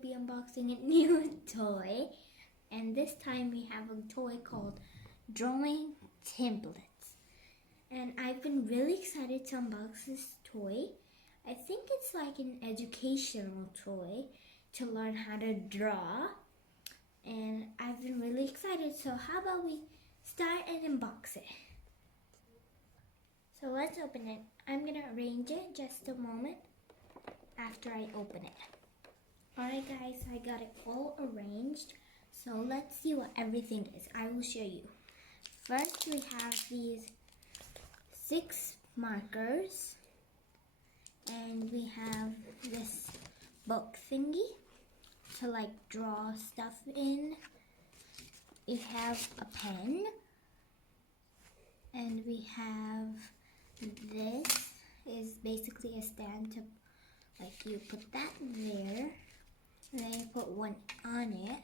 be unboxing a new toy. And this time we have a toy called Drawing Templates. And I've been really excited to unbox this toy. I think it's like an educational toy to learn how to draw. And I've been really excited, so how about we start and unbox it. So let's open it. I'm gonna arrange it just a moment after I open it. Alright guys, I got it all arranged. So let's see what everything is. I will show you. First we have these 6 markers. And we have this book thingy to like draw stuff in. We have a pen. And we have this is basically a stand to, like, you put that there, and then you put one on it,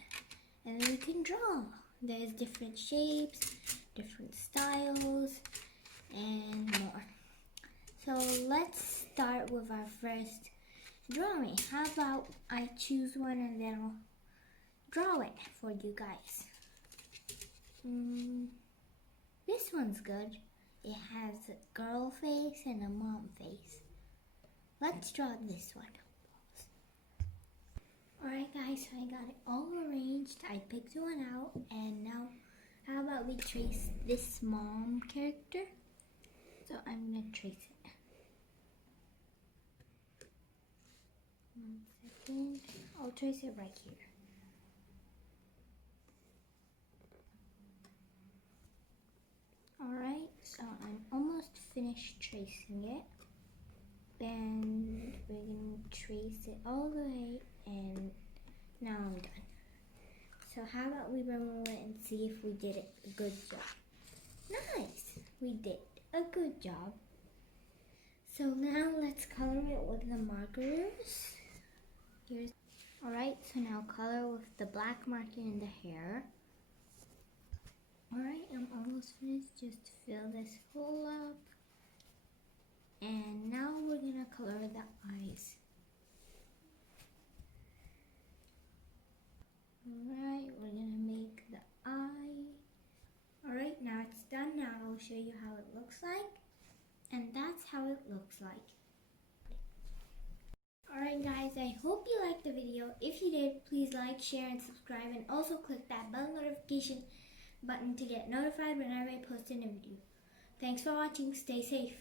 and then you can draw. There's different shapes, different styles, and more. So let's start with our first drawing. How about I choose one and then I'll draw it for you guys. This one's good. It has a girl face and a mom face. Let's draw this one. Alright guys, so I got it all arranged. I picked one out, and now how about we trace this mom character? So I'm going to trace it. 1 second. I'll trace it right here. Alright, so I'm almost finished tracing it. And we're going to trace it all the way, and now I'm done. So how about we remove it and see if we did a good job. Nice! We did a good job. So now let's color it with the markers. Alright, so now color with the black marker in the hair. Alright, I'm almost finished. Just fill this hole up. And now we're gonna color the eyes. Alright, we're gonna make the eye. Alright, now it's done. Now I'll show you how it looks like. And that's how it looks like. Alright guys, I hope you liked the video. If you did, please like, share, and subscribe. And also click that bell notification button to get notified whenever I post a new video. Thanks for watching. Stay safe.